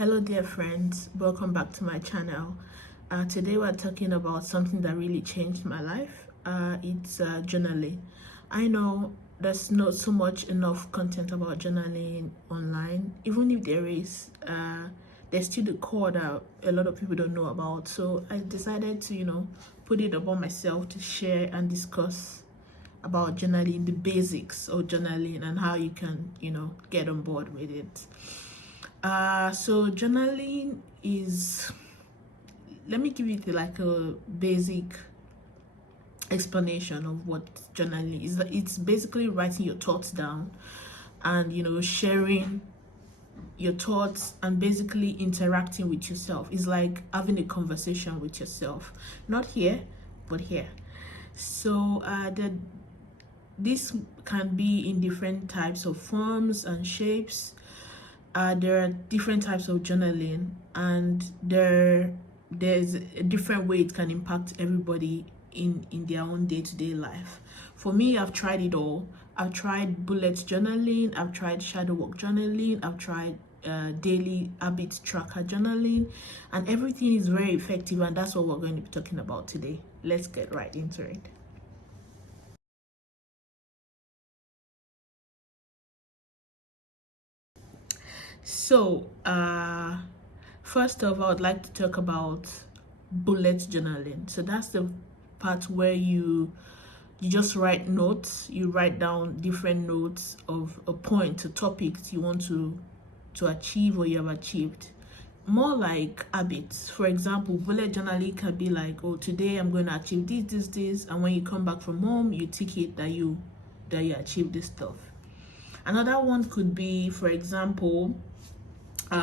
Hello dear friends, welcome back to my channel. Today we're talking about something that really changed my life. It's journaling. I know there's not so much enough content about journaling online. Even if there is, there's still the core that a lot of people don't know about. So I decided to, put it upon myself to share and discuss about journaling, the basics of journaling and how you can, get on board with it. So journaling is, let me give you like a basic explanation of what journaling is. It's basically writing your thoughts down and sharing your thoughts and basically interacting with yourself. It's like having a conversation with yourself, not here but here. So this can be in different types of forms and shapes. There are different types of journaling, and there's a different way it can impact everybody in their own day-to-day life. For me, I've tried it all. I've tried bullet journaling, I've tried shadow work journaling, I've tried daily habit tracker journaling, and everything is very effective, and that's what we're going to be talking about today. Let's get right into it. So first of all, I'd like to talk about bullet journaling. So that's the part where you just write notes. You write down different notes of a point, a topic you want to achieve or you have achieved. More like habits. For example, bullet journaling can be like, oh, today I'm going to achieve this, and when you come back from home, you tick it that you achieved this stuff. Another one could be, for example,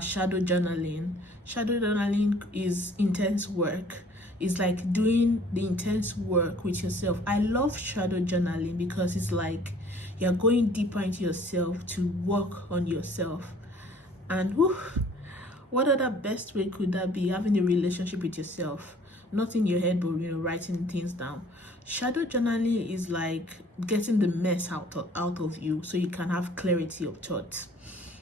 shadow journaling. Shadow journaling is intense work. It's like doing the intense work with yourself. I love shadow journaling because it's like you're going deeper into yourself to work on yourself. And what other best way could that be? Having a relationship with yourself, not in your head, but writing things down. Shadow journaling is like getting the mess out of you, so you can have clarity of thoughts.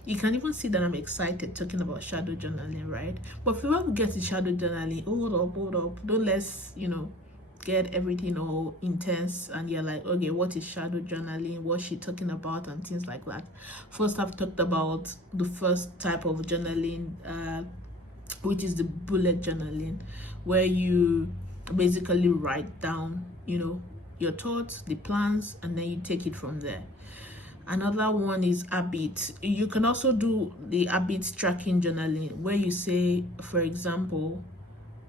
You can even see that I'm excited talking about shadow journaling, right? But if you want to get to shadow journaling, hold up. Don't let's, get everything all intense and you're like, okay, what is shadow journaling? What's she talking about? And things like that. First, I've talked about the first type of journaling, which is the bullet journaling, where you basically write down, your thoughts, the plans, and then you take it from there. Another one is habit. You can also do the habit tracking journaling, where you say, for example,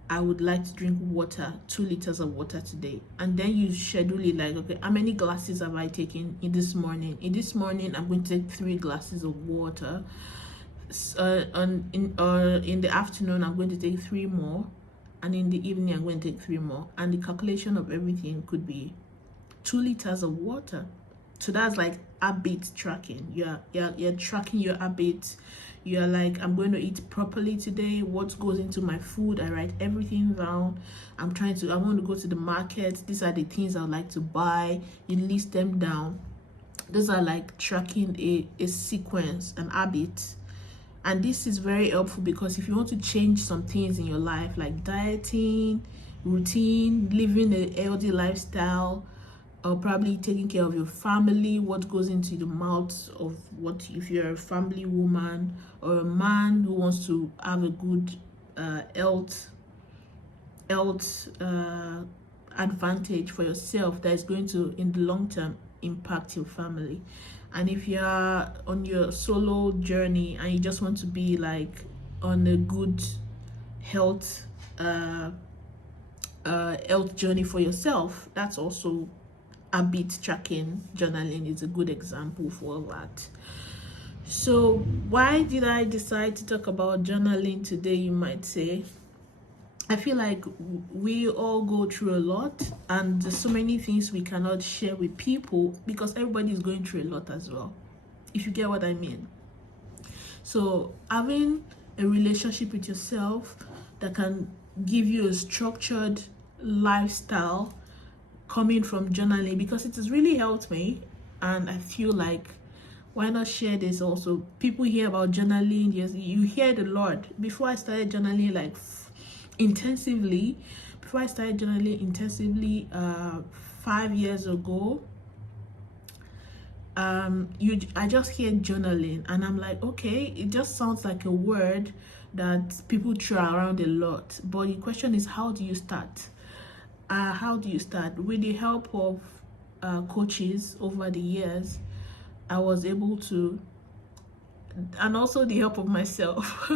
I would like to drink water, 2 liters of water today. And then you schedule it like, okay, how many glasses have I taken in this morning? In this morning, I'm going to take 3 glasses of water. In the afternoon, I'm going to take 3 more. And in the evening, I'm going to take 3 more. And the calculation of everything could be 2 liters of water. So that's like habit tracking. You're tracking your habits. You're like, I'm going to eat properly today. What goes into my food? I write everything down. I want to go to the market. These are the things I would like to buy. You list them down. Those are like tracking a sequence, an habit. And this is very helpful because if you want to change some things in your life, like dieting, routine, living a healthy lifestyle, or probably taking care of your family, what goes into the mouth of what, if you're a family woman or a man who wants to have a good health advantage for yourself that is going to in the long term impact your family. And if you're on your solo journey and you just want to be like on a good health health journey for yourself, that's also habit tracking journaling is a good example for that. So why did I decide to talk about journaling today, you might say? I feel like we all go through a lot, and there's so many things we cannot share with people because everybody is going through a lot as well, if you get what I mean. So having a relationship with yourself that can give you a structured lifestyle coming from journaling, because it has really helped me, and I feel like Why not share this also? People hear about journaling. Yes, you hear the Lord. Before I started journaling like intensively, 5 years ago, I just hear journaling and I'm like, okay, it just sounds like a word that people throw around a lot. But the question is, how do you start? With the help of coaches over the years, I was able to, and also the help of myself.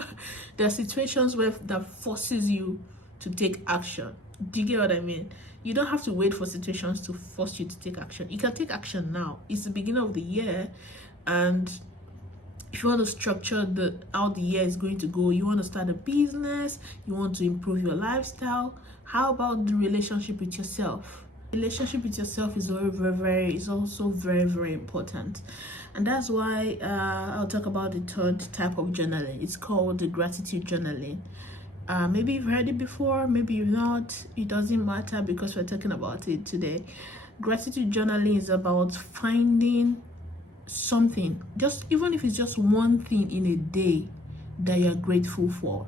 There are situations where that forces you to take action. Do you get what I mean? You don't have to wait for situations to force you to take action. You can take action now. It's the beginning of the year, and if you want to structure how the year is going to go, you want to start a business, you want to improve your lifestyle. How about the relationship with yourself? Relationship with yourself is also very, very important, and that's why I'll talk about the third type of journaling. It's called the gratitude journaling. Maybe you've heard it before, maybe you've not. It doesn't matter because we're talking about it today. Gratitude journaling is about finding something, just even if it's just one thing in a day that you're grateful for.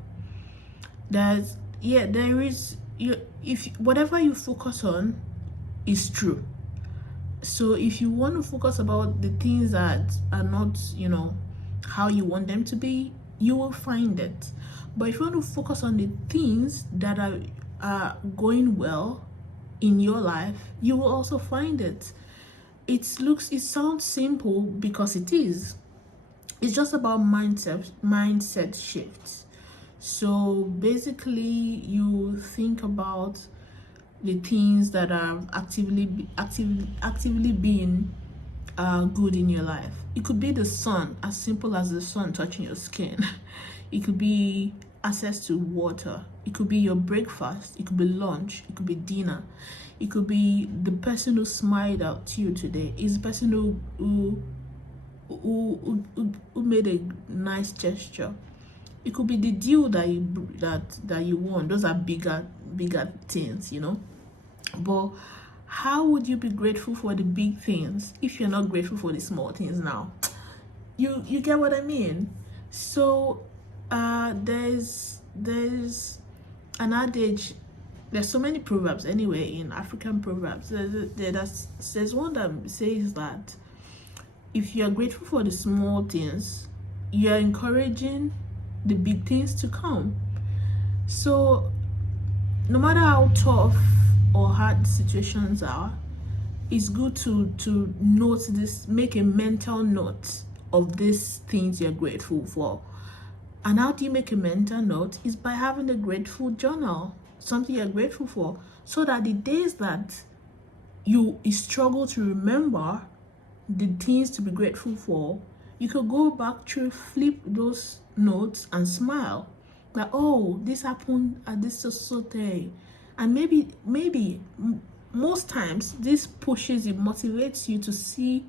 There is if whatever you focus on is true. So if you want to focus about the things that are not, how you want them to be, you will find it. But if you want to focus on the things that are going well in your life, you will also find it. It sounds simple because it is. It's just about mindset shifts. So basically, you think about the things that are actively being good in your life. It could be the sun, as simple as the sun touching your skin. It could be access to water. It could be your breakfast. It could be lunch. It could be dinner. It could be the person who smiled at you today. It's the person who made a nice gesture. It could be the deal that you won. Those are bigger things, But how would you be grateful for the big things if you're not grateful for the small things now? You get what I mean? So there's an adage. There's so many proverbs anyway in African proverbs. There's one that says that if you are grateful for the small things, you are encouraging the big things to come. So no matter how tough or hard situations are, it's good to note this, make a mental note of these things you're grateful for. And how do you make a mental note? Is by having a grateful journal, something you're grateful for, so that the days that you struggle to remember the things to be grateful for, you could go back through, flip those notes and smile. Like, oh, this happened at this so day. And maybe most times this pushes, it motivates you to see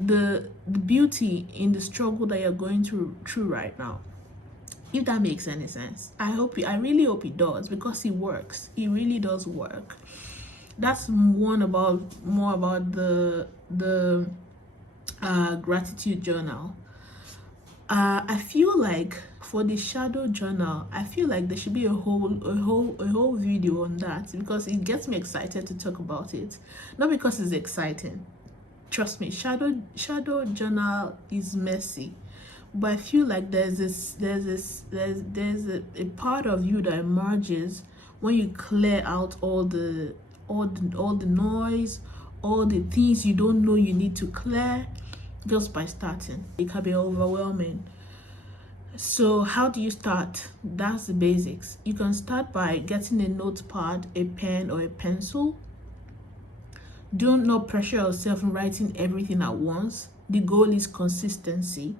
the beauty in the struggle that you're going through right now. If that makes any sense. I really hope it does, because it works. It really does work. That's more about the gratitude journal. I feel like for the shadow journal, I feel like there should be a whole video on that, because it gets me excited to talk about it. Not because it's exciting. Trust me, shadow journal is messy, but I feel like there's a part of you that emerges when you clear out all the noise, all the things you don't know you need to clear just by starting. It can be overwhelming. So how do you start? That's the basics. You can start by getting a notepad, a pen, or a pencil. Do not pressure yourself in writing everything at once. The goal is consistency.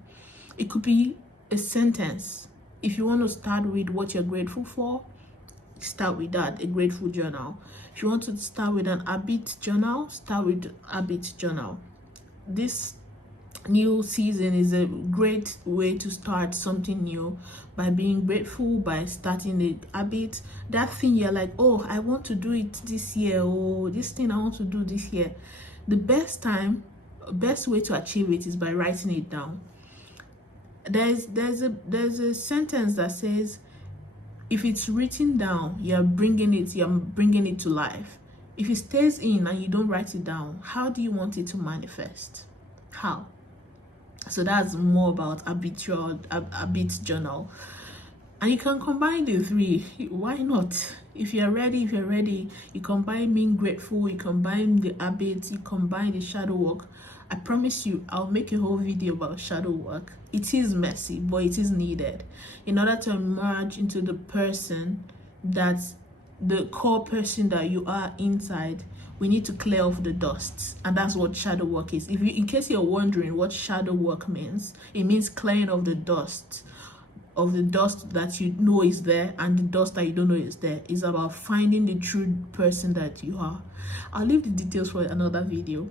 It could be a sentence. If you want to start with what you're grateful for, start with that, a grateful journal. If you want to start with an habit journal, start with habit journal. This new season is a great way to start something new, by being grateful, by starting a habit. That thing you're like, oh, I want to do it this year, or this thing I want to do this year. The best time best way to achieve it is by writing it down. There's a sentence that says, if it's written down, you're bringing it to life. If it stays in and you don't write it down, how do you want it to manifest? How? So that's more about habit journal. And you can combine the three. Why not? If you're ready, you combine being grateful, you combine the habits, you combine the shadow work. I promise you, I'll make a whole video about shadow work. It is messy, but it is needed in order to emerge into the person that's the core person that you are inside. We need to clear off the dust, and that's what shadow work is. In case you're wondering what shadow work means, it means clearing off the dust that you know is there and the dust that you don't know is there. It's about finding the true person that you are. I'll leave the details for another video,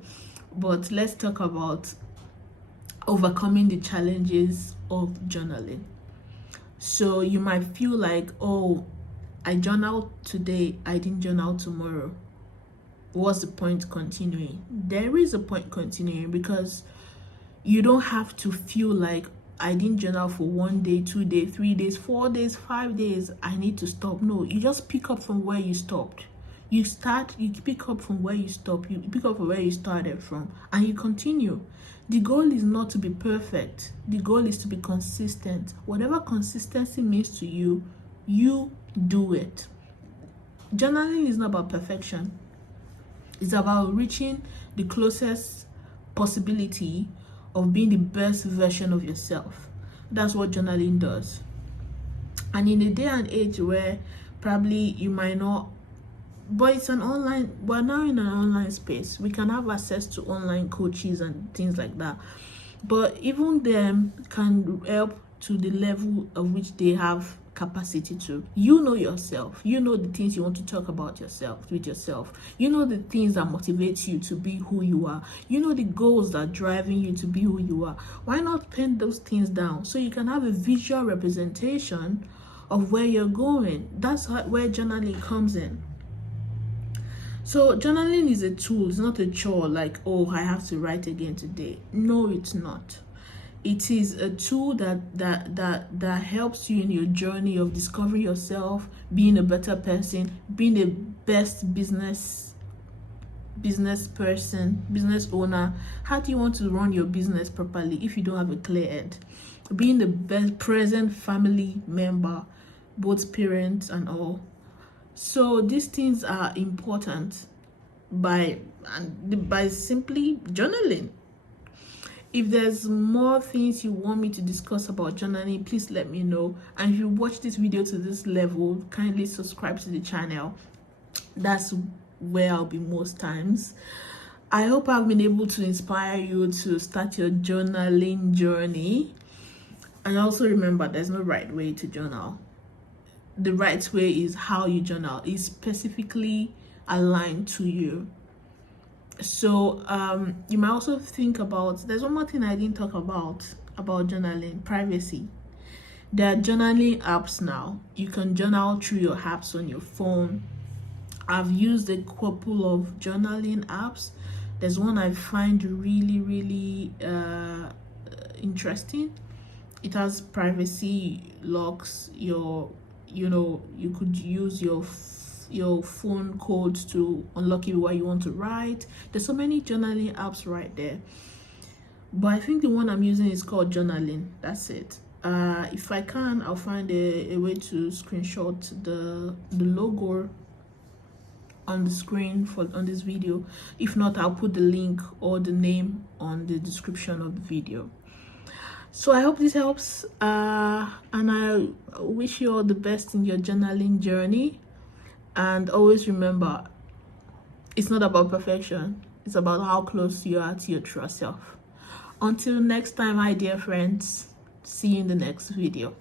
but let's talk about overcoming the challenges of journaling. So you might feel like, oh, I journaled today, I didn't journal tomorrow. What's the point continuing? There is a point continuing, because you don't have to feel like, I didn't journal for 1 day, 2 days, 3 days, 4 days, 5 days, I need to stop. No, you just pick up from where you stopped. You pick up from where you stopped, you pick up from where you started from, and you continue. The goal is not to be perfect. The goal is to be consistent. Whatever consistency means to you, you do it. Journaling is not about perfection. It's about reaching the closest possibility of being the best version of yourself. That's what journaling does. And in a day and age where probably you might not, but it's an online, we're now in an online space. We can have access to online coaches and things like that. But even them can help to the level of which they have capacity to. You know yourself. You know the things you want to talk about yourself with yourself. You know the things that motivate you to be who you are. You know the goals that are driving you to be who you are. Why not pen those things down so you can have a visual representation of where you're going? That's where journaling comes in. So journaling is a tool. It's not a chore like, oh, I have to write again today. No, it's not. It is a tool that helps you in your journey of discovering yourself, being a better person, being the best business person, business owner. How do you want to run your business properly if you don't have a clear head? Being the best present family member, both parents and all. So these things are important by simply journaling. If there's more things you want me to discuss about journaling, please let me know. And if you watch this video to this level, kindly subscribe to the channel. That's where I'll be most times. I hope I've been able to inspire you to start your journaling journey. And also remember, there's no right way to journal. The right way is how you journal. It's specifically aligned to you. So you might also think about, there's one more thing I didn't talk about journaling: privacy. There are journaling apps now. You can journal through your apps on your phone. I've used a couple of journaling apps. There's one I find really interesting. It has privacy locks. You could use your phone codes to unlock it what you want to write. There's so many journaling apps right there, but I think the one I'm using is called Journaling. That's it. If I can, I'll find a way to screenshot the logo on the screen on this video. If not, I'll put the link or the name on the description of the video. So I hope this helps, and I wish you all the best in your journaling journey. And always remember, it's not about perfection. It's about how close you are to your true self. Until next time, my dear friends, see you in the next video.